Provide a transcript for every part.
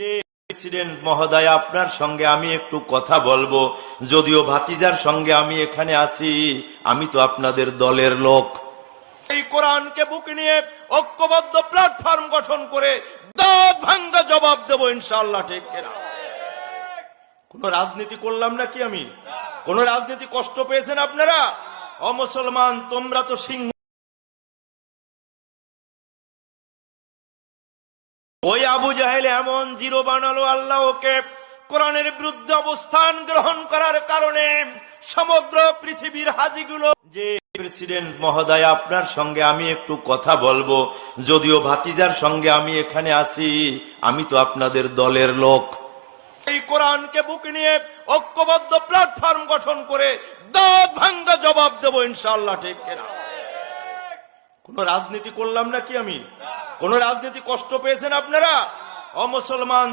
যে প্রেসিডেন্ট মহোদয়, আপনার সঙ্গে আমি একটু কথা বলব। যদিও ভাতিজার সঙ্গে আমি এখানে আছি, আমি তো আপনাদের দলের লোক। এই কোরআনকে বুকে নিয়ে ঐক্যবদ্ধ প্ল্যাটফর্ম গঠন করে ভাঙ্গা জবাব দেবো ইনশাল্লাহ ঠিক কোন? রাজনীতি করলাম নাকি আমি? কোন রাজনীতি কষ্ট পেয়েছেন আপনারা? অমুসলমান তোমরা তো সিংহ ওই আবু জাহেল এমন জিরো বানালো আল্লাহ ওকে কোরআনের বিরুদ্ধে অবস্থান গ্রহণ করার কারণে সমগ্র পৃথিবীর হাজিগুলো যে প্রেসিডেন্ট মহোদয়, আপনার সঙ্গে আমি একটু কথা বলব। যদিও ভাতিজার সঙ্গে আমি এখানে আছি, আমি তো আপনাদের দলের লোক। এই কোরআনকে বুকে নিয়ে ঐক্যবদ্ধ প্ল্যাটফর্ম গঠন করে দাঁত ভাঙ্গা জবাব দেবো ইনশাল্লাহ ঠিক কোন রাজনীতি করলাম নাকি আমি? কোন রাজনীতি কষ্ট পেয়েছেন আপনারা? অমুসলমান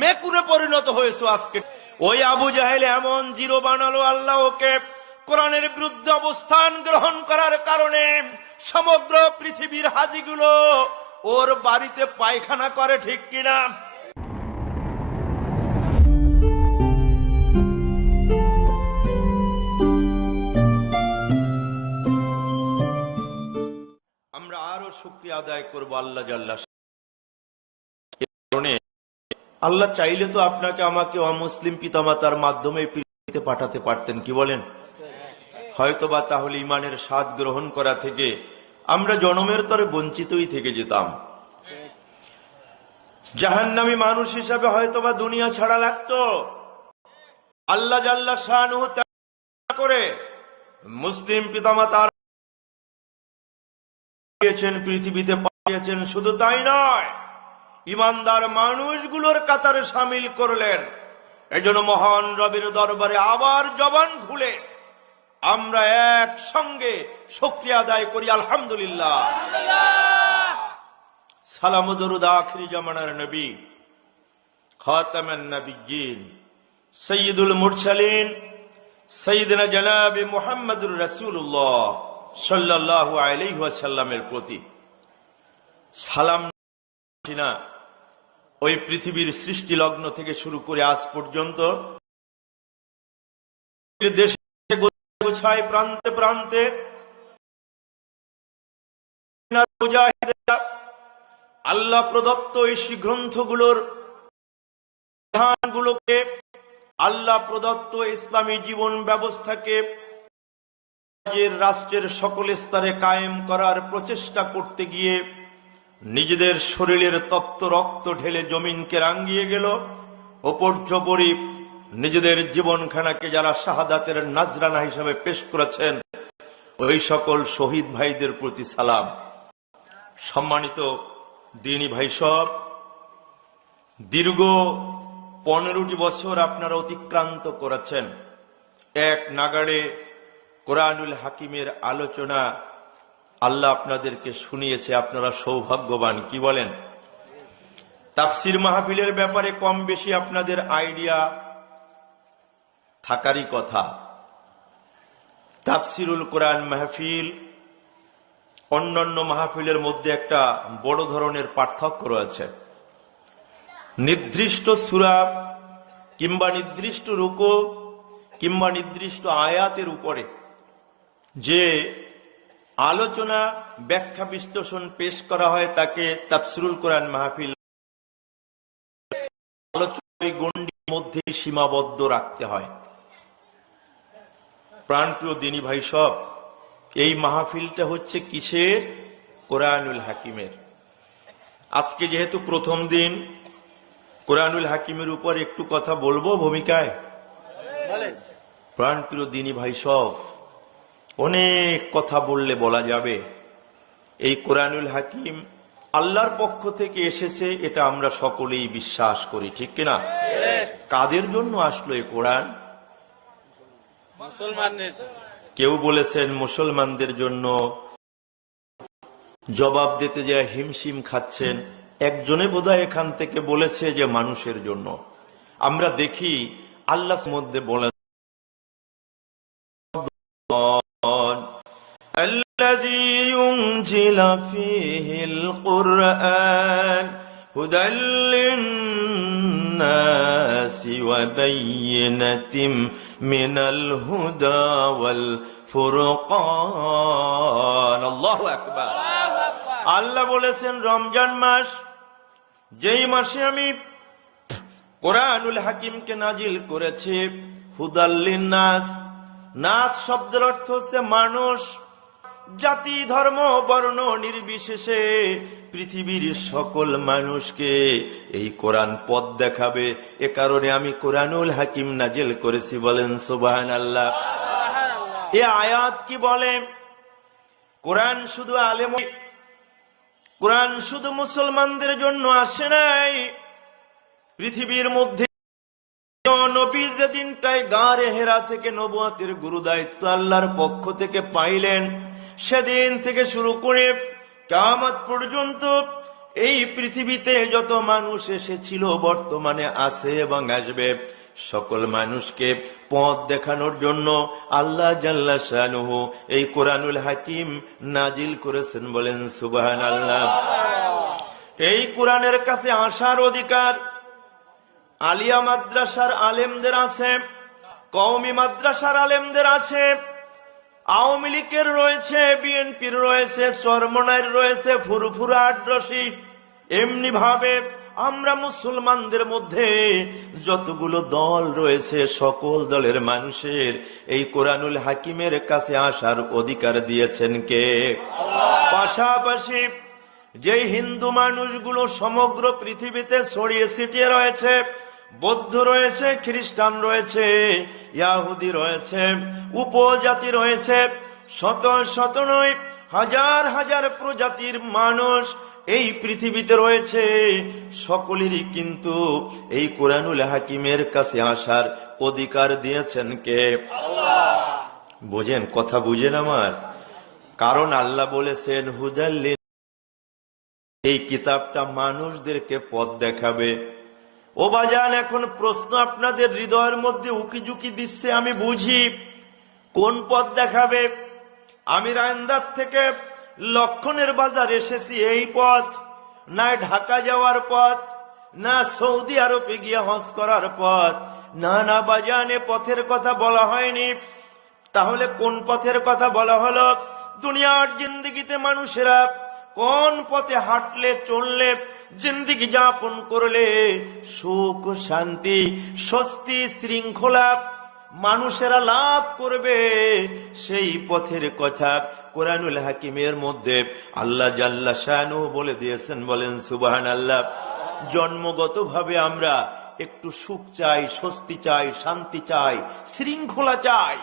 মেকুরে পরিণত হয়েছে আজকে। ওই আবু জাহেল এমন জিরো বানালো আল্লাহ ওকে কোরআনের বিরুদ্ধে অবস্থান গ্রহণ করার কারণে সমগ্র পৃথিবীর হাজিগুলো ওর বাড়িতে পায়খানা করে ঠিক কিনা? শুক্রিয়া আদায় করব আল্লাহ আল্লাহ চাইলে তো আপনাকে আমাকে অমুসলিম পিতামাতার মাধ্যমে পৃথিবীতে পাঠাতে পারতেন, কি বলেন? হয়তোবা তাহলে ইমানের স্বাদ গ্রহণ করা থেকে আমরা জনমের তরে বঞ্চিতই থেকে যেতাম। জাহান্নামী মানুষ হিসাবে হয়তোবা দুনিয়া ছাড়া লাগতো। আল্লাহ জাল্লা শাহ করে মুসলিম পিতামাতার পাঠিয়েছেন, পৃথিবীতে পাঠিয়েছেন, শুধু তাই নয়, ইমানদার মানুষগুলোর কাতারে সামিল করলেন। এজন্য মহান রবির দরবারে আবার জবান খুলে আমরা এক সঙ্গে শুক্রিয়া আদায় করি, আলহামদুলিল্লাহ। সালাম দরুদ আখিরি জামানার নবী, খাতামান নবিয়্যিন সৈয়দুল মুরসালিন সৈয়দনা জনাবে মুহাম্মদুর রাসূলুল্লাহ। সাল্লাল্লাহু আলাইহি প্রতি সালাম না, ওই পৃথিবীর সৃষ্টি লগ্ন থেকে শুরু করে আজ পর্যন্ত দেশে গোছায় প্রান্তে প্রান্তে আল্লাহ প্রদত্ত এই গ্রন্থগুলোর বিধানগুলোকে আল্লাহ প্রদত্ত ইসলামী জীবন ব্যবস্থাকে সমাজের রাষ্ট্রের সকল স্তরে কায়েম করার প্রচেষ্টা করতে গিয়ে নিজেদের শরীরের তপ্ত রক্ত ঢেলে জমিনকে রাঙ্গিয়ে গেল। ওপর্যপরি নিজেদের জীবনখানাকে যারা শাহাদাতের নাজরানা হিসাবে পেশ করেছেন, ওই সকল শহীদ ভাইদের প্রতি সালাম। সম্মানিত দিনী ভাই সব, দীর্ঘ পনেরোটি বছর আপনারা অতিক্রান্ত করেছেন। এক নাগাড়ে কোরআনুল হাকিমের আলোচনা আল্লাহ আপনাদেরকে শুনিয়েছে, আপনারা সৌভাগ্যবান, কি বলেন? তাফসির মাহফিলের ব্যাপারে কম বেশি আপনাদের আইডিয়া থাকারই কথা। তাফসিরুল কোরআন মাহফিল, অন্যান্য মাহফিলের মধ্যে একটা বড় ধরনের পার্থক্য রয়েছে। নির্দিষ্ট সুরা কিংবা নির্দিষ্ট রুকো কিংবা নির্দিষ্ট আয়াতের উপরে যে আলোচনা ব্যাখ্যা বিশ্লেষণ পেশ করা হয় তাকে তাফসিরুল কোরআন মাহফিল আলোচনা মধ্যে সীমাবদ্ধ রাখতে হয়। প্রাণপ্রিয় দিনী ভাই সব, এই মাহফিলটা হচ্ছে কিসের? কোরআনুল হাকিমের। আজকে যেহেতু প্রথম দিন, কোরআনুল হাকিমের উপর একটু কথা বলব ভূমিকায়? প্রাণপ্রিয় দিনী ভাই সব অনেক কথা বললে বলা যাবে। এই কোরআনুল হাকিম আল্লাহর পক্ষ থেকে এসেছে এটা আমরা সকলেই বিশ্বাস করি ঠিক কিনা কাদের জন্য আসলো এই কোরআন? কেউ বলেছেন মুসলমানদের জন্য জবাব দিতে যায় হিমশিম খাচ্ছেন। একজনে বোধহয় এখান থেকে বলেছে যে মানুষের জন্য। আমরা দেখি আল্লাহ মধ্যে বলেন الذي ينجي أنزل فيه القرآن هدى للناس وبينة من الهدى والفرقان الله أكبر আল্লাহ বলেছেন রমজান মাস যেই মাসে আমি কোরআনুল হাকিমকে নাজিল করেছে হুদাল্লিন নাস নাস শব্দের অর্থ হচ্ছে মানুষ জাতি, ধর্ম, বর্ণ নির্বিশেষে পৃথিবীর সকল মানুষকে এই কোরআন পথ দেখাবে। এ কারণে আমি কোরআনুল হাকিম নাজিল করেছি, বলেন সুবাহান আল্লাহ এ আয়াত কি বলে? কোরআন শুধু আলেম কোরআন শুধু মুসলমানদের জন্য আসে নাই। পৃথিবীর মধ্যে নবী যেদিনটাই গাড়ে হেরা থেকে নবুয়াতের গুরু দায়িত্ব আল্লাহর পক্ষ থেকে পাইলেন সেদিন থেকে শুরু করে কামত পর্যন্ত এই পৃথিবীতে যত মানুষ এসেছিল বর্তমানে আছে এবং আসবে, সকল মানুষকে পথ দেখানোর জন্য আল্লাহ জাল্লা এই কোরআনুল হাকিম নাজিল করেছেন বলেন সুবাহান আল্লাহ এই কোরআনের কাছে আসার অধিকার আলিয়া মাদ্রাসার আলেমদের আছে, কওমি মাদ্রাসার আলেমদের আছে আওয়ামী লীগের রয়েছে, বিএনপির রয়েছে চরমনার রয়েছে, ফুরফুরা আড্রসি এমনি ভাবে আমরা মুসলমানদের মধ্যে যতগুলো দল রয়েছে, সকল দলের মানুষের এই কোরআনুল হাকিমের কাছে আসার অধিকার দিয়েছেন কে? পাশাপাশি যে হিন্দু মানুষগুলো সমগ্র পৃথিবীতে ছড়িয়ে ছিটিয়ে রয়েছে বৌদ্ধ রয়েছে খ্রিস্টান রয়েছে ইয়াহুদি রয়েছে উপজাতি রয়েছে শত শত নয় হাজার হাজার প্রজাতির মানুষ এই পৃথিবীতে রয়েছে। সকলেরই কিন্তু এই কোরআনুল হাকিমের কাছে আসার অধিকার দিয়েছেন কে? বোঝেন কথা বুঝেন আমার? কারণ আল্লাহ বলেছেন হুজাল্লিন এই কিতাবটা মানুষদেরকে পথ দেখাবে। ও বাজান, এখন প্রশ্ন আপনাদের হৃদয়ের মধ্যে উকি ঝুঁকি দিচ্ছে, আমি বুঝি। কোন পথ দেখাবে? আমি রায়ন্দার থেকে লক্ষণের বাজার এসেছি, এই পথ। না ঢাকা যাওয়ার পথ, না সৌদি আরবে গিয়ে হজ করার পথ। না না বাজানে পথের কথা বলা হয়নি। তাহলে কোন পথের কথা বলা হলো? দুনিয়ার জিন্দগিতে মানুষেরা কোন পথে হাঁটলে, চললে জিন্দিগি যাপন করলে সুখ, শান্তি, স্বস্তি, শৃঙ্খলা মানুষেরা লাভ করবে। সেই পথের কথা কোরআনুল হাকিমের মধ্যে আল্লাহ জাল্লা শানু বলে দিয়েছেন, বলেন সুবাহান আল্লাহ জন্মগত ভাবে আমরা একটু সুখ চাই, স্বস্তি চাই, শান্তি চাই, শৃঙ্খলা চাই।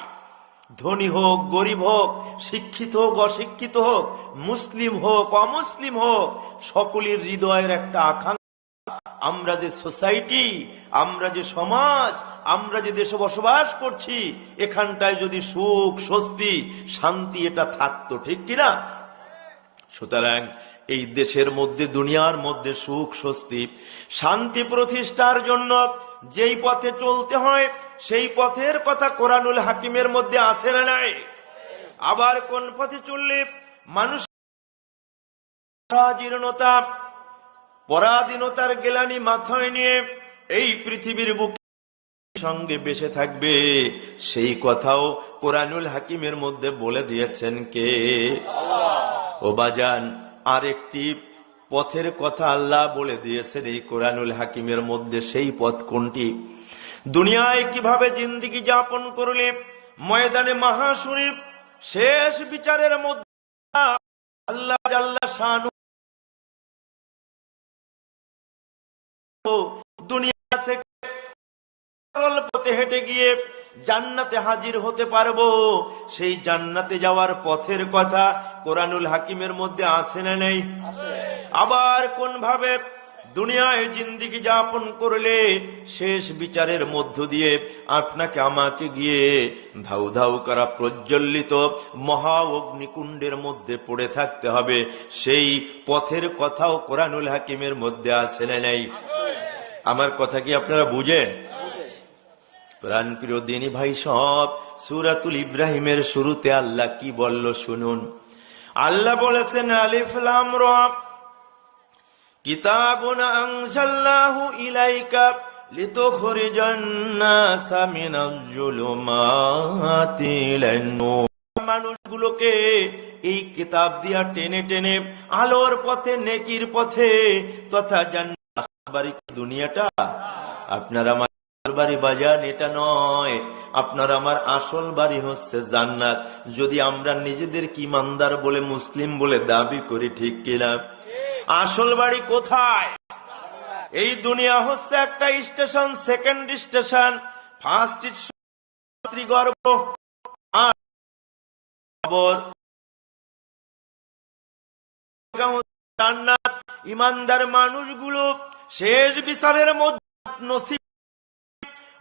ধনী হোক, গরিব হোক, শিক্ষিত হোক, অশিক্ষিত হোক, মুসলিম হোক, অমুসলিম হোক, সকলের হৃদয়ের একটা আকাঙ্ক্ষা। আমরা যে সোসাইটি, আমরা যে সমাজ, আমরা যে দেশে বসবাস করছি, এখানটায় যদি সুখ, স্বস্তি, শান্তি, এটা থাকতো, ঠিক কিনা? সুতরাং এই দেশের মধ্যে, দুনিয়ার মধ্যে সুখ, স্বস্তি, শান্তি প্রতিষ্ঠার জন্য যেই পথে চলতে হয় সেই পথের কথা কোরআনুল হাকিমের মধ্যে আসে না নাই? আবার কোন পথে চললে মানুষ পরাধীনতার গেলানি মাথায় নিয়ে এই পৃথিবীর বুক সঙ্গে বেসে থাকবে? সেই কথাও কোরআনুল হাকিমের মধ্যে বলে দিয়েছেন কে? ও বাজান, আরেকটি পথের কথা আল্লাহ বলে দিয়েছেন এই কোরআনুল হাকিমের মধ্যে। সেই পথ কোনটি? দুনিয়ায় কীভাবে জিন্দিগি যাপন করলে ময়দানে মহাশরীফ শেষ বিচারের মধ্যে আল্লাহ আল্লাহ শানু দুনিয়া থেকে হেঁটে গিয়ে জান্নাতে হাজির হতে পারব। সেই জান্নাতে যাওয়ার পথের কথা কোরআনুল হাকিমের মধ্যে আছে না নেই? আবার কোন ভাবে দুনিয়ায় জিন্দিগি যাপন করলে শেষ বিচারের মধ্য দিয়ে আপনাকে আমাকে গিয়ে ধাউ ধাউ করা প্রজ্বলিত মহা অগ্নিকুণ্ডের মধ্যে পড়ে থাকতে হবে। সেই পথের কথাও কোরআনুল হাকিমের মধ্যে আসে না নেই? আমার কথা কি আপনারা বুঝেন? প্রাণ প্রিয় দিনী ভাই সব, সুরাতুল ইব্রাহিমের শুরুতে আল্লাহ কি বলল শুনুন। আল্লাহ বলেছেন, আলিফলাম র মানুষগুলোকে এই কিতাব দিয়া টেনে টেনে আলোর পথে, নেকির পথে তথা বাড়ি দুনিয়াটা। আপনার আমার বাড়ি বাজান, এটা নয়। আপনার আমার আসল বাড়ি হচ্ছে জান্নাত। যদি আমরা নিজেদের ইমানদার বলে, মুসলিম বলে দাবি করি, ঠিক কিনা? আসল বাড়ি কোথায়? এই দুনিয়া হচ্ছে একটা স্টেশন সেকেন্ড স্টেশন। ফার্স্ট জান্নাত, ইমানদার মানুষগুলো শেষ বিচারের মধ্যে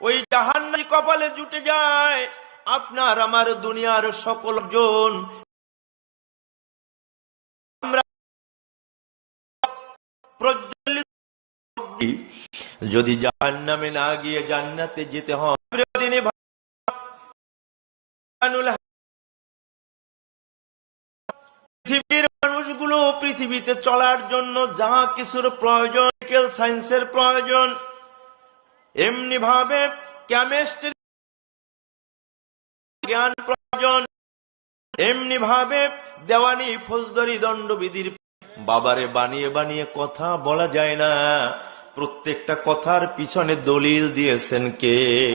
ওই জাহান্নাই কপালে জুটে যায়। আপনার, আমার দুনিয়ার সকল জন প্রজ্বলিত যদি জাহান্নামে না গিয়ে জান্নাতে যেতে হয় পৃথিবীর মানুষগুলো পৃথিবীতে চলার জন্য যা কিছুর প্রয়োজন সায়েন্সের প্রয়োজন। এমনি ভাবে কেমিস্ট্রি জ্ঞান প্রয়োজন। এমনি ভাবে দেওয়ানি, ফৌজদারি, দণ্ডবিধির বাবারে বানিয়ে বানিয়ে কথা বলা যায় না। প্রত্যেকটা কথার পিছনে দলিল দিয়েছেন কে।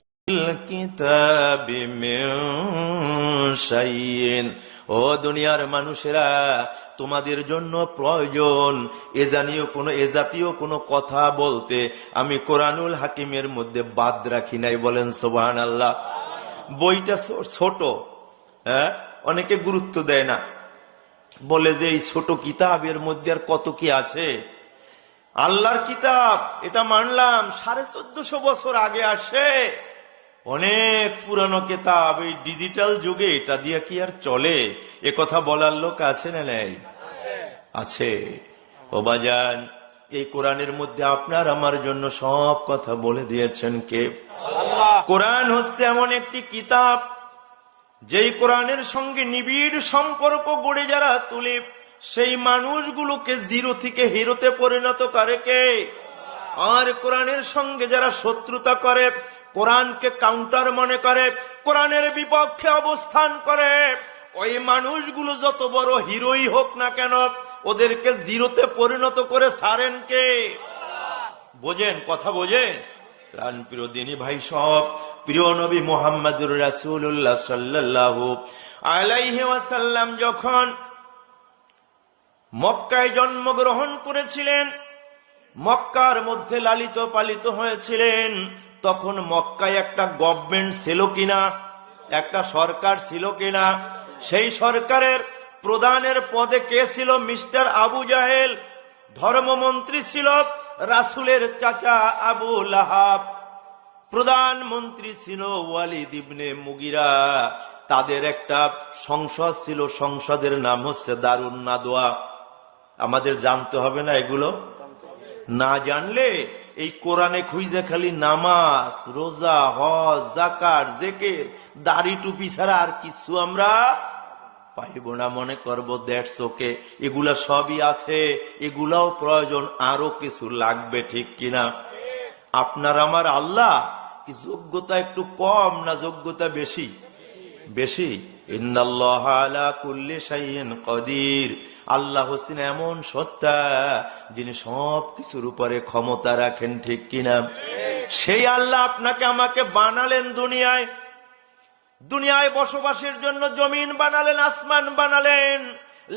ও দুনিয়ার মানুষেরা, তোমাদের জন্য প্রয়োজন এ জাতীয় কোনো, এ জাতীয় কোনো কথা বলতে। আমি কোরআনুল হাকিমের মধ্যে বাদ রাখি নাই, বলেন সোবাহান আল্লাহ বইটা ছোট হ্যাঁ? অনেকে গুরুত্ব দেয় না। বলে যে এই ছোট কিতাব এর মধ্যে আর কত কি আছে? আল্লাহর কিতাব এটা মানলাম সাড়ে চোদ্দশো বছর আগে আসে। অনেক পুরানো কিতাব এই ডিজিটাল যুগে এটা দিয়ে কি আর চলে? এ কথা বলার লোক আছে না নেই? আছে। ও বাজান এই কোরআনের মধ্যে আপনার আমার জন্য সব কথা বলে দিয়েছেন কে? কোরআন হচ্ছে এমন একটি কিতাব যেই কোরআনের সঙ্গে নিবিড় সম্পর্ক গড়ে যারা তুলে, সেই মানুষগুলোকে জিরো থেকে হিরোতে পরিণত করে কে? আর কোরআনের সঙ্গে যারা শত্রুতা করে, কোরআনকে কাউন্টার মনে করে, কোরআনের বিপক্ষে অবস্থান করে, ওই মানুষগুলো যত বড় হিরোই হোক না কেন, ওদেরকে জিরোতে পরিণত করে সারেন কে? বোঝেন, কথা বোঝেন? প্রাণ প্রিয় দিনী ভাই সব, প্রিয় নবী মোহাম্মদুর রাসূলুল্লাহ সাল্লাল্লাহু আলাইহি যখন মক্কায় জন্মগ্রহণ করেছিলেন, মক্কার মধ্যে লালিত পালিত হয়েছিলেন, তখন মক্কায় একটা গভর্নমেন্ট ছিল কিনা, একটা সরকার ছিল কিনা, সেই সরকারের প্রধানের পদে কে ছিল? মিস্টার আবু জাহেল, ধর্মমন্ত্রী ছিল রাসুলের চাচা আবু লাহাব, প্রধানমন্ত্রী ছিল ওয়ালিদ ইবনে মুগিরা। তাদের একটা সংসদ ছিল, সংসদের নাম হচ্ছে দারুণ নাদোয়া। আমাদের জানতে হবে না এগুলো? না জানলে এই কোরআনে খুঁজে খালি নামাজ, রোজা, হজ জাকার জেকের, দাড়ি টুপি ছাড়া আর কিছু আমরা পাইব না, মনে করব দ্যাটস ওকে। এগুলা সবই আছে, এগুলাও প্রয়োজন, আরও কিছু লাগবে, ঠিক কিনা? আপনার আমার আল্লাহ কি যোগ্যতা একটু কম না যোগ্যতা বেশি? বেশি। আল্লাহ হোসেন এমন সত্তা যিনি সব কিছুর উপরে ক্ষমতা রাখেন, ঠিক কিনা? সেই আল্লাহ আপনাকে আমাকে বানালেন দুনিয়ায়। দুনিয়ায় বসবাসের জন্য জমিন বানালেন, আসমান বানালেন,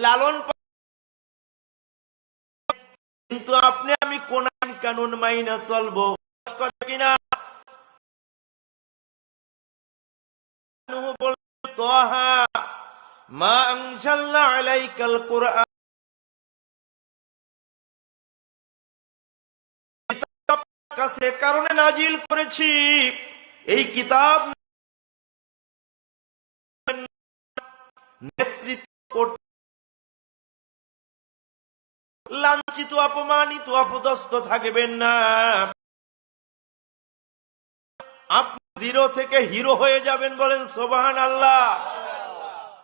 লালন কিন্তু আপনি, আমি কোন কানুন মাইনা চলবো। কিনা? কাছে কারণে নাজিল করেছি। এই কিতাব নেতৃত্ব করতে লাঞ্ছিত, অপমানিত, অপদস্থ থাকবেন না। আপনি জিরো থেকে হিরো হয়ে যাবেন বলেন সোবাহান আল্লাহ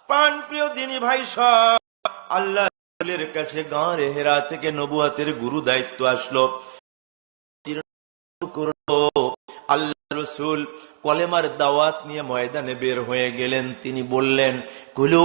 প্রাণ প্রিয় দিনী ভাই সব আল্লাহ কাছে গাঁ হেরা থেকে নবুয়াতের গুরু দায়িত্ব আসলো। আল্লাহ রসুল কলেমার দাওয়াত নিয়ে ময়দানে বের হয়ে গেলেন। তিনি বললেন, কুলু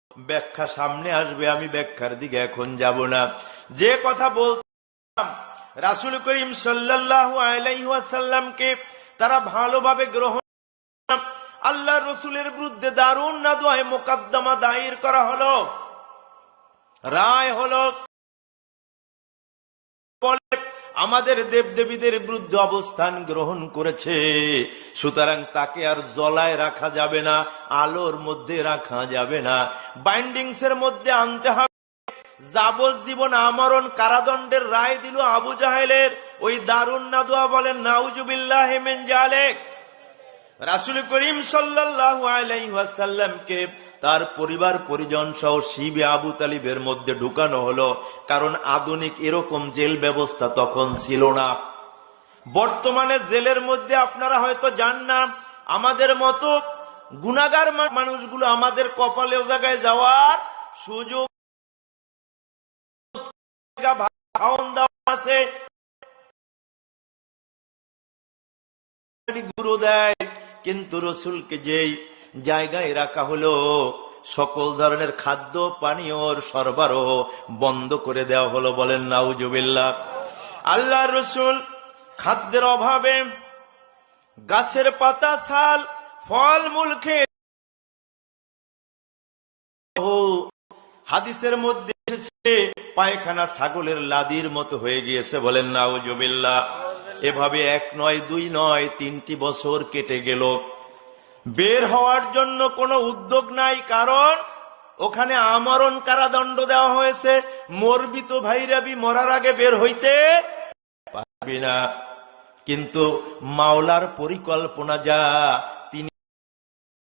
ব্যাখ্যা সামনে আসবে, আমি ব্যাখ্যার দিকে এখন যাব না। যে কথা বলতাম, রাসুল করিম আলাইহি তারা ভালোভাবে গ্রহণ আল্লাহ রসুলের বিরুদ্ধে দারুণ না দোয়ায় মোকদ্দমা দায়ের করা হলো। রায় হলো আমাদের দেবদেবীদের বিরুদ্ধে অবস্থান গ্রহণ করেছে। সুতরাং তাকে আর জলায় রাখা যাবে না, আলোর মধ্যে রাখা যাবে না। বাইন্ডিংস এর মধ্যে আনতে হবে। যাবজ্জীবন আমরণ কারাদণ্ডের রায় দিল আবু জাহেলের। ওই দারুণ নাদুয়া বলেন, নাউজুবিল্লাহ হেমেন জালেক। রাসুল করিম ওয়াসাল্লামকে তার পরিবার পরিজন সহ শিবে আবু তালিবের মধ্যে ঢুকানো হলো, কারণ আধুনিক এরকম জেল ব্যবস্থা তখন ছিল না। বর্তমানে জেলের মধ্যে আপনারা হয়তো যান না, আমাদের মতো গুনাগার মানুষগুলো আমাদের কপালে ও জায়গায় যাওয়ার সুযোগ আছে। গুরু দেয়। কিন্তু রসুলকে যেই জায়গায় রাখা হলো, সকল ধরনের খাদ্য পানীয়র সরবরাহ বন্ধ করে দেওয়া হলো বলেন নাউজুবিল্লাহ। আল্লাহ রসুল খাদ্যের অভাবে গাছের পাতা ছাল ফল, মূল খেয়ে হাদিসের মধ্যে এসেছে, পায়খানা ছাগলের লাদির মতো হয়ে গিয়েছে বলেন নাউজুবিল্লাহ। এভাবে এক নয়, দুই নয়, তিনটি বছর কেটে গেল। বের হওয়ার জন্য কোনো উদ্যোগ নাই, কারণ ওখানে আমরণ কারাদণ্ড দেওয়া হয়েছে। মরবি তো ভাইরাবি মরার আগে বের হইতে পারবি না। কিন্তু মাওলার পরিকল্পনা যা, তিনি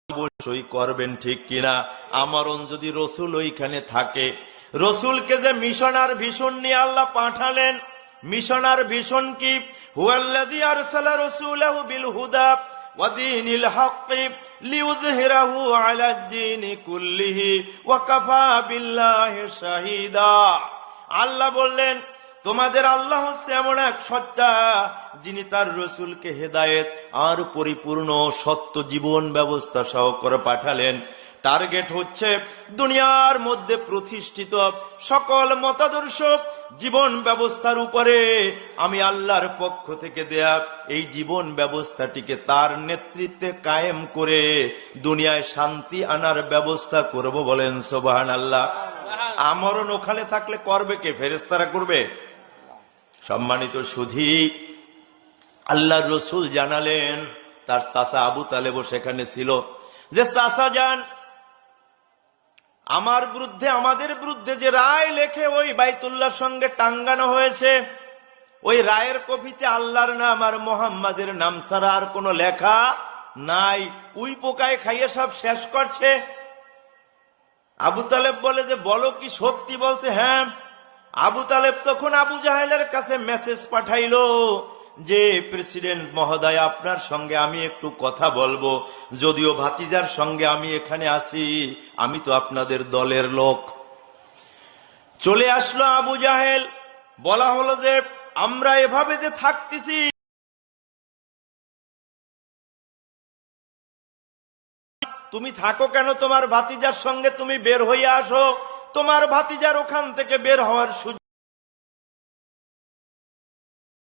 অবশ্যই করবেন ঠিক কিনা? আমরণ যদি রসুল ওইখানে থাকে, রসুলকে যে মিশনার ভীষণ নিয়ে আল্লাহ পাঠালেন মিশনার ভীষণ কি? হুয়াল্লাযী আরসালা রাসূলাহু বিল হুদা ওয়া দীনিল হাক্কি লিইয়ুযহিরাহু আলাদ দীনি কুল্লিহি ওয়া কাফা বিল্লাহি শাহীদা। আল্লাহ বললেন, তোমাদের আল্লাহ হচ্ছে এমন এক সত্তা যিনি তার রসুলকে হেদায়েত আর পরিপূর্ণ সত্য জীবন ব্যবস্থা সহ করে পাঠালেন। টার্গেট হচ্ছে দুনিয়ার মধ্যে প্রতিষ্ঠিত সকল মতাদর্শ জীবন ব্যবস্থার উপরে। আমি আল্লাহর পক্ষ থেকে দেয়া এই জীবন ব্যবস্থাটিকে তার নেতৃত্বে কায়েম করে দুনিয়ায় শান্তি আনার ব্যবস্থা করব বলেন সোবাহান আল্লাহ আমরণ ওখানে থাকলে করবে কে? ফেরেস্তারা করবে। সম্মানিত সুধী আল্লাহ রসুল জানালেন, তার চাষা আবু তালেবও সেখানে ছিল। যে চাষা যান আমার বিরুদ্ধে, আমাদের বিরুদ্ধে যে রায় লেখে, ওই বাইতুল্লাহর সঙ্গে টাঙ্গানো হয়েছে। ওই রায়ের কপিতে আল্লাহর নাম আর মোহাম্মদের নাম ছাড়া আর কোনো লেখা নাই। উই পোকায় খাইয়ে সব শেষ করছে। আবু তালেব বলে যে, বলো কি সত্যি? বলছে হ্যাঁ। আবু তালেব তখন আবু জাহেলের কাছে মেসেজ পাঠাইলো। যে প্রেসিডেন্ট মহোদয়, আপনার সঙ্গে আমি একটু কথা বলব। যদিও ভাতিজার সঙ্গে আমি এখানে আছি, আমি তো আপনাদের দলের লোক। চলে আসলো আবু জাহেল। বলা হলো যে, আমরা এভাবে যে থাকতেছি, তুমি থাকো কেন? তোমার ভাতিজার সঙ্গে তুমি বের হইয়া আসো। তোমার ভাতিজার ওখান থেকে বের হওয়ার সুযোগ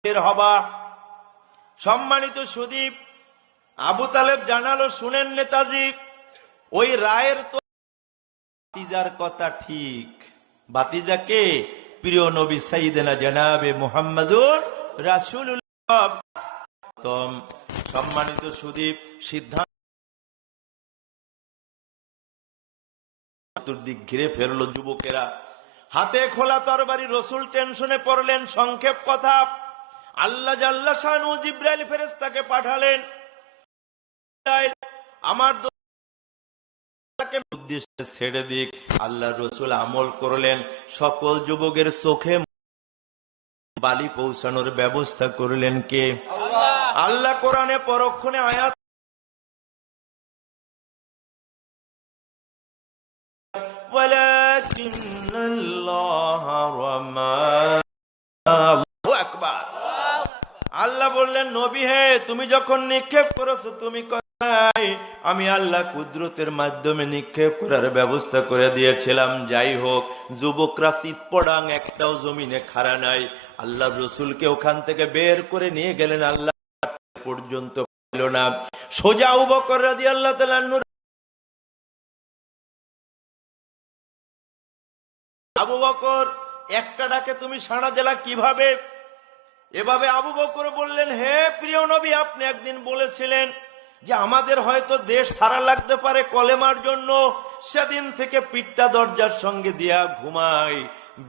বের হবা। সম্মানিত সুদীপ, আবু তালেব জানালো, শুনেন নেতাজি, ওই রায়ের তো ভাতিজার কথা ঠিক। ভাতিজাকে প্রিয় নবী সাইদেনা জানাবে মোহাম্মদুর রাসুল্লাহ সম্মানিত সুদীপ, সিদ্ধান্ত চতুর্দিক ঘিরে ফেরলো যুবকেরা। হাতে খোলা তরবারি, রসুল টেনশনে পড়লেন, সংক্ষেপ কথা। আল্লাহ জাল্লা শানু জিব্রাইল ফেরেস্তাকে পাঠালেন আমার দোস্তকে উদ্দেশ্যে ছেড়ে দিক আল্লাহ রসুল আমল করলেন সকল যুবকের চোখে বালি পৌঁছানোর ব্যবস্থা করলেন কে আল্লাহ কোরআনে পরক্ষণে আয়াত ولكن الله رمى আল্লাহ বললেন, নবী হে, তুমি যখন নিক্ষেপ করেছ, তুমি আমি আল্লাহ কুদরতের মাধ্যমে নিক্ষেপ করার ব্যবস্থা করে দিয়েছিলাম। যাই হোক, যুবকরা চিৎপড়াং একটাও জমিনে খাড়া নাই। আল্লাহ রসুলকে ওখান থেকে বের করে নিয়ে গেলেন। আল্লাহ পর্যন্ত পেল না। সোজা উবকর রাদি আল্লাহ তালান্নুর আবু বকর, একটা ডাকে তুমি সাড়া দিলা কীভাবে? এভাবে আবু বকর বললেন, হে প্রিয় নবী, আপনি একদিন বলেছিলেন যে আমাদের হয়তো দেশ সারা লাগতে পারে কলেমার জন্য। সেদিন থেকে পিঠটা দরজার সঙ্গে দিয়া ঘুমাই,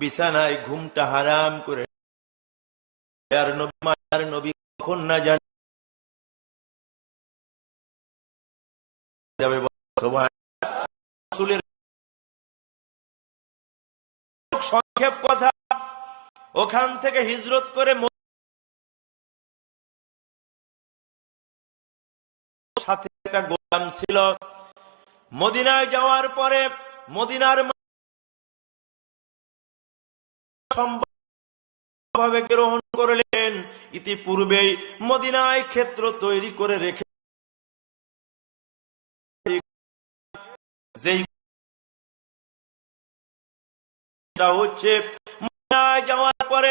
বিছানায় ঘুমটা হারাম করে সংক্ষেপ কথা। ওখান থেকে হিজরত করে একটা গোলাম ছিল। মদিনায় যাওয়ার পরে মদিনার সম্ভবভাবে গ্রহণ করলেন। ইতিপূর্বেই মদিনায় ক্ষেত্র তৈরি করে রেখে হচ্ছে। যাওয়ার পরে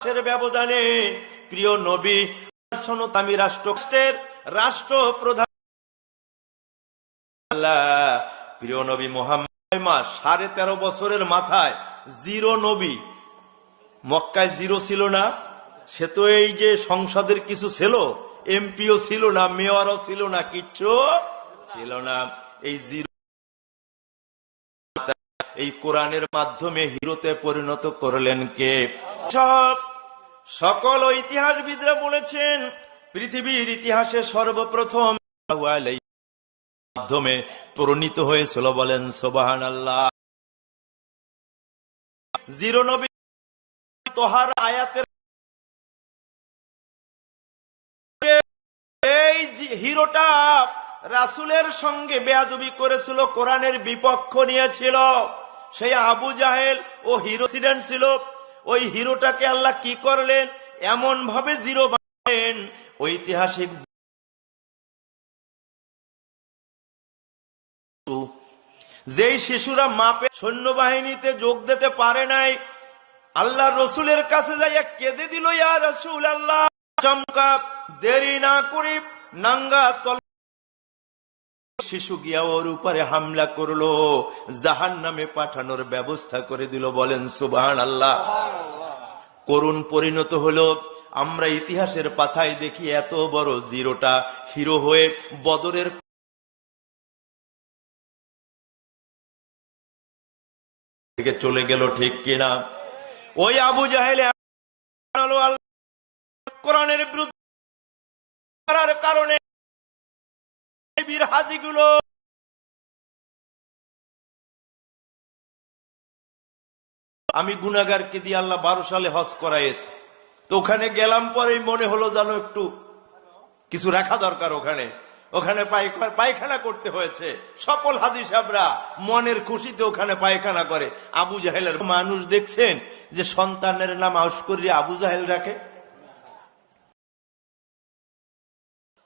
ব্যবধানে প্রিয় নবী রাষ্ট্রের প্রিয় নবী মোহাম্মদ মাস, সাড়ে তেরো বছরের মাথায় জিরো নবী। মক্কায় জিরো ছিল না, সে তো এই যে সংসদের কিছু ছিল, এমপিও ছিল না, মেয়রও ছিল না, কিচ্ছু ছিল না। এই জিরো এই কোরআনের মাধ্যমে হিরোতে পরিণত করলেন কে? সব, সকল ইতিহাসবিদরা বলেছেন, পৃথিবীর ইতিহাসে সর্বপ্রথম মাধ্যমে প্রণীত হয়েছিল বলেন সোবাহান আল্লাহ তোহার আয়াতের এই হিরোটা রাসুলের সঙ্গে বেয়াদবি করেছিল, কোরআনের বিপক্ষ নিয়েছিল। সেই আবু জাহেল ও হিরো সিডেন্ট ছিল। ওই হিরোটাকে আল্লাহ কি করলেন? এমন ভাবে জিরো বানালেন। ঐতিহাসিক যেই শিশুরা মাপে সৈন্যবাহিনীতে যোগ দিতে পারে নাই আল্লাহ রসুলের কাছে যাইয়া কেঁদে দিল, ইয়া রসুল আল্লাহ চমকা, দেরি না করি নাঙ্গা তল শিশু গিয়া ওর উপরে হামলা করল জাহান নামে পাঠানোর ব্যবস্থা করে দিল, বলেন সুবাহান আল্লাহ করুণ পরিণত হলো, আমরা ইতিহাসের পাথায় দেখি এত বড় জিরোটা হিরো হয়ে বদরের থেকে চলে গেল, ঠিক কিনা? ওই আবু জাহেলে কোরআনের বিরুদ্ধে কারণে এই বীর হাজিগুলো। আমি গুনাগারকে দিয়ে আল্লাহ বারো সালে হজ করাইছি তো ওখানে গেলাম পরেই মনে হলো যেন একটু কিছু রাখা দরকার ওখানে। ওখানে পায়খা- পায়খানা করতে হয়েছে। সকল হাজি সাহেবরা মনের খুশিতে ওখানে পায়খানা করে। আবু জাহেলের মানুষ দেখছেন যে সন্তানের নাম আউস করিয়ে আবু জাহেল রাখে।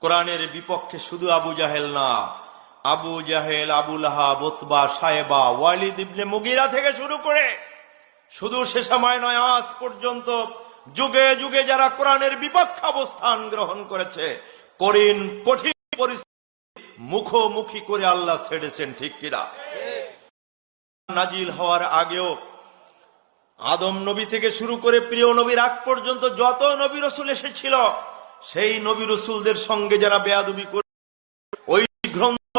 কোরআনের বিপক্ষে শুধু আবু জাহেল না, আবু জাহেল আবুল বোতবা সাহেবা ওয়ালিদ ইবনে মুগিরা থেকে শুরু করে শুধু সে সময় নয়, আজ পর্যন্ত যুগে যুগে যারা কোরআনের বিপক্ষে অবস্থান গ্রহণ করেছে করিন কঠিন পরিস্থিতি মুখোমুখি করে আল্লাহ ছেড়েছেন, ঠিক কিনা? নাজিল হওয়ার আগেও আদম নবী থেকে শুরু করে প্রিয় নবীর আগ পর্যন্ত যত নবী রসুল এসেছিল সেই নবী রসুলদের সঙ্গে যারা বেয়াদবি করে, ওই গ্রন্থ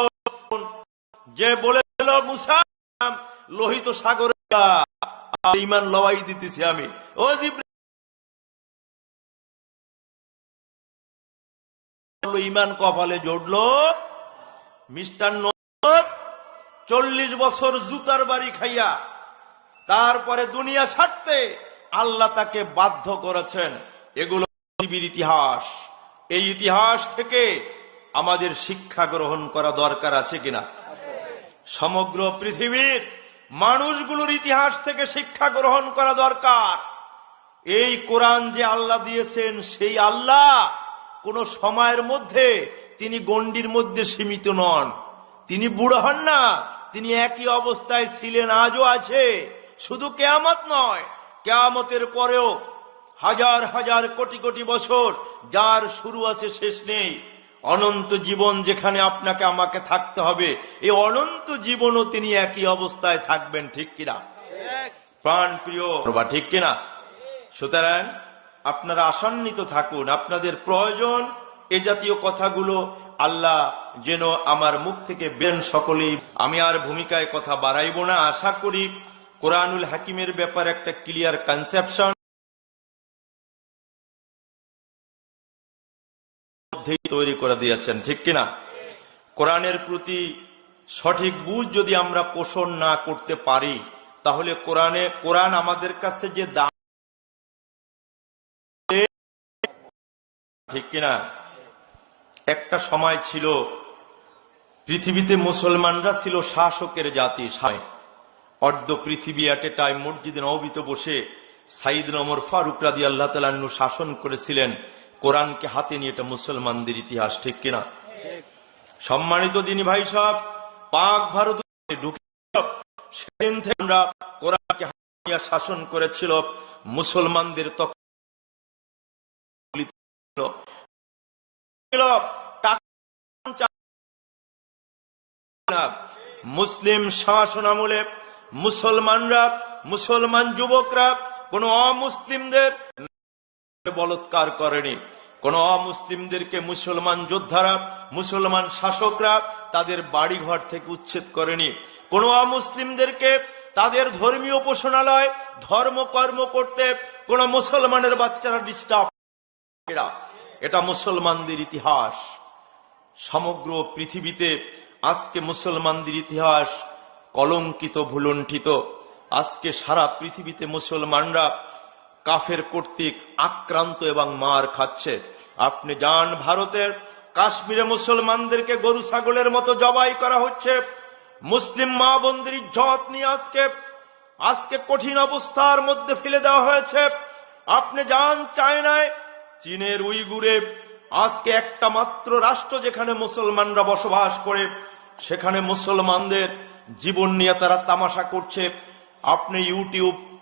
যে মুসা, লোহিত সাগরে ইমান লওয়াই দিতেছি আমি। ও ইমান কপালে জড়লো, মিষ্টান্ন, চল্লিশ বছর জুতার বাড়ি খাইয়া, তারপরে দুনিয়া ছাড়তে আল্লাহ তাকে বাধ্য করেছেন। এগুলো পৃথিবীর ইতিহাস। এই ইতিহাস থেকে আমাদের শিক্ষা গ্রহণ করা দরকার আছে কিনা? সমগ্র পৃথিবীর মানুষগুলোর ইতিহাস থেকে শিক্ষা গ্রহণ করা দরকার। এই কোরআন যে আল্লাহ দিয়েছেন, সেই আল্লাহ কোন সময়ের মধ্যে তিনি গণ্ডির মধ্যে সীমিত নন। তিনি বুড়ো হন না, তিনি একই অবস্থায় ছিলেন, আজও আছে। শুধু কেয়ামত নয়, কেয়ামতের পরেও হাজার হাজার কোটি কোটি বছর যার শুরু আছে শেষ নেই। অনন্ত জীবন যেখানে আপনাকে, আমাকে থাকতে হবে এই অনন্ত জীবনও তিনি একই অবস্থায় থাকবেন, ঠিক কিনা? প্রাণ প্রিয়, বা ঠিক কিনা? সুতরাং আপনারা আসান্বিত থাকুন, আপনাদের প্রয়োজন এ জাতীয় কথাগুলো আল্লাহ যেন আমার মুখ থেকে বেন সকলেই। আমি আর ভূমিকায় কথা বাড়াইব না। আশা করি কোরআনুল হাকিমের ব্যাপার একটা ক্লিয়ার কনসেপশন মধ্যেই তৈরি করে দিয়েছেন, ঠিক কিনা? কোরআনের প্রতি সঠিক বুঝ যদি আমরা পোষণ না করতে পারি, তাহলে কোরআনে, কোরআন আমাদের কাছে যে দাম ঠিক কিনা? একটা সময় ছিল, পৃথিবীতে মুসলমানরা ছিল শাসকের জাতি অর্ধ পৃথিবী এট এ টাইম মসজিদে নবীতে বসে সাইদ নমর ফারুক রাদি আল্লাহ তালান্নু শাসন করেছিলেন। কোরআনকে হাতে নিয়ে এটা মুসলমানদের ইতিহাস, ঠিক কিনা সম্মানিত দিনী ভাই সব পাক ভারত শাসন করেছিল, মুসলমানদের। মুসলিম শাসন আমলে মুসলমানরা, মুসলমান যুবকরা, কোন অমুসলিমদের বলৎকার করেনি। কোন অমুসলিমদেরকে মুসলমান যোদ্ধারা, মুসলমান শাসকরা তাদের বাড়িঘর থেকে উচ্ছেদ করেনি। কোন অমুসলিমদেরকে তাদের ধর্মীয় উপাসনালয় ধর্মকর্ম করতে কোন মুসলমানের বাচ্চারা ডিস্টার্ব এটা মুসলমানদের ইতিহাস। সমগ্র পৃথিবীতে আজকে মুসলমানদের ইতিহাস কলঙ্কিত, ভুলণ্ঠিত। আজকে সারা পৃথিবীতে মুসলমানরা কাফের কর্তৃক আক্রান্ত এবং মার খাচ্ছে। আপনি যান ভারতের, কাশ্মীরে মুসলমানদেরকে গরু ছাগলের মতো জবাই করা হচ্ছে। মুসলিম মা বোনদের ইজ্জত নিয়ে আজকে আজকে কঠিন অবস্থার মধ্যে ফেলে দেওয়া হয়েছে। আপনি যান চায়নায়, চীনের উইগুরে, আজকে একটা মাত্র রাষ্ট্র যেখানে মুসলমানরা বসবাস করে, সেখানে মুসলমানদের জীবন নিয়ে তারা তামাশা করছে। আপনি ইউটিউব